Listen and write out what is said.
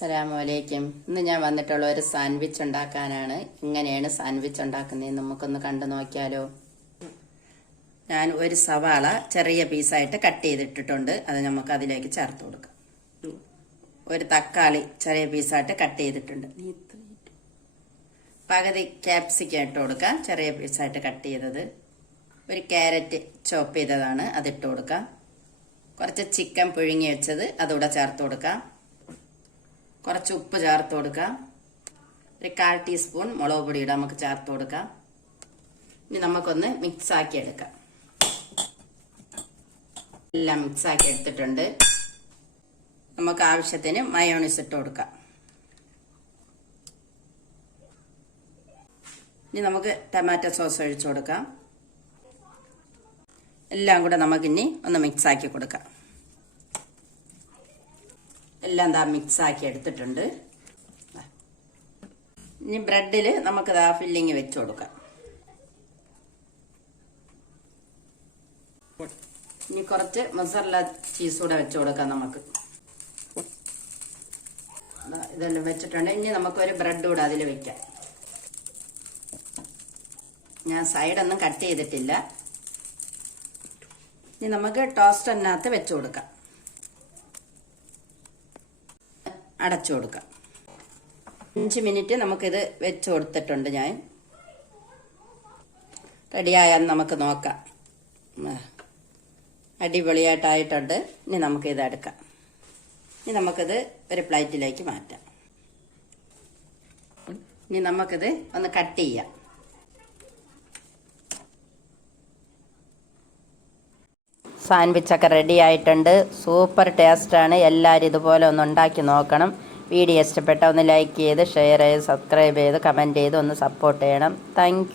അസ്സലാമലൈക്കും. ഇന്ന് ഞാൻ വന്നിട്ടുള്ള ഒരു സാൻഡ്വിച്ച് ഉണ്ടാക്കാനാണ്. ഇങ്ങനെയാണ് സാൻഡ്വിച്ച് ഉണ്ടാക്കുന്നത്, നമുക്കൊന്ന് കണ്ടു നോക്കിയാലോ. ഞാൻ ഒരു സവാള ചെറിയ പീസായിട്ട് കട്ട് ചെയ്തിട്ടിട്ടുണ്ട്, അത് നമുക്ക് അതിലേക്ക് ചേർത്ത് കൊടുക്കാം. ഒരു തക്കാളി ചെറിയ പീസായിട്ട് കട്ട് ചെയ്തിട്ടുണ്ട്. പകുതി ക്യാപ്സിക്കം ഇട്ട് കൊടുക്കാം, ചെറിയ പീസായിട്ട് കട്ട് ചെയ്തത്. ഒരു ക്യാരറ്റ് ചോപ്പ് ചെയ്തതാണ്, അതിട്ട് കൊടുക്കാം. കുറച്ച് ചിക്കൻ പുഴുങ്ങി വെച്ചത് അതുകൂടെ ചേർത്ത് കൊടുക്കാം. കുറച്ച് ഉപ്പ് ചേർത്ത് കൊടുക്കാം. ഒരു 1/4 ടീസ്പൂൺ മുളക് പൊടി ഇടാം, നമുക്ക് ചേർത്ത് കൊടുക്കാം. ഇനി നമുക്കൊന്ന് മിക്സ് ആക്കി എടുക്കാം. എല്ലാം മിക്സ് ആക്കി എടുത്തിട്ടുണ്ട്. നമുക്ക് ആവശ്യത്തിന് മയോണൈസ് ഇട്ട് കൊടുക്കാം. ഇനി നമുക്ക് ടൊമാറ്റോ സോസ് ഒഴിച്ചു കൊടുക്കാം. എല്ലാം കൂടെ നമുക്കിനി ഒന്ന് മിക്സ് ആക്കി കൊടുക്കാം. എല്ലാം മിക്സ് ആക്കി എടുത്തിട്ടുണ്ട്. ഇനി ബ്രെഡിൽ നമുക്ക് ഫില്ലിങ് വെച്ച് കൊടുക്കാം. ഇനി കുറച്ച് മൊസറല്ല ചീസ് കൂടെ വെച്ച് കൊടുക്കാം. നമുക്ക് ഇതെല്ലാം വെച്ചിട്ടുണ്ട്. ഇനി നമുക്കൊരു ബ്രെഡ് കൂടെ അതിൽ വെക്കാം. ഞാൻ സൈഡൊന്നും കട്ട് ചെയ്തിട്ടില്ല. ഇനി നമുക്ക് ടോസ്റ്ററിനകത്ത് വെച്ച് കൊടുക്കാം. അടച്ചു കൊടുക്കാം. 5 മിനിറ്റ് നമുക്കിത് വെച്ച് കൊടുത്തിട്ടുണ്ട്. ഞാൻ റെഡിയായാൽ നമുക്ക് നോക്കാം. അടിപൊളിയായിട്ടായിട്ടുണ്ട്. ഇനി നമുക്കിത് എടുക്കാം. ഇനി നമുക്കിത് ഒരു പ്ലേറ്റിലേക്ക് മാറ്റാം. ഇനി നമുക്കിത് ഒന്ന് കട്ട് ചെയ്യാം. സാൻഡ്വിച്ചൊക്കെ റെഡി ആയിട്ടുണ്ട്. സൂപ്പർ ടേസ്റ്റാണ്. എല്ലാവരും ഇതുപോലെ ഒന്ന് ഉണ്ടാക്കി നോക്കണം. വീഡിയോ ഇഷ്ടപ്പെട്ട ഒന്ന് ലൈക്ക് ചെയ്ത് ഷെയർ ചെയ്ത് സബ്സ്ക്രൈബ് ചെയ്ത് കമൻറ്റ് ചെയ്ത് ഒന്ന് സപ്പോർട്ട് ചെയ്യണം. താങ്ക്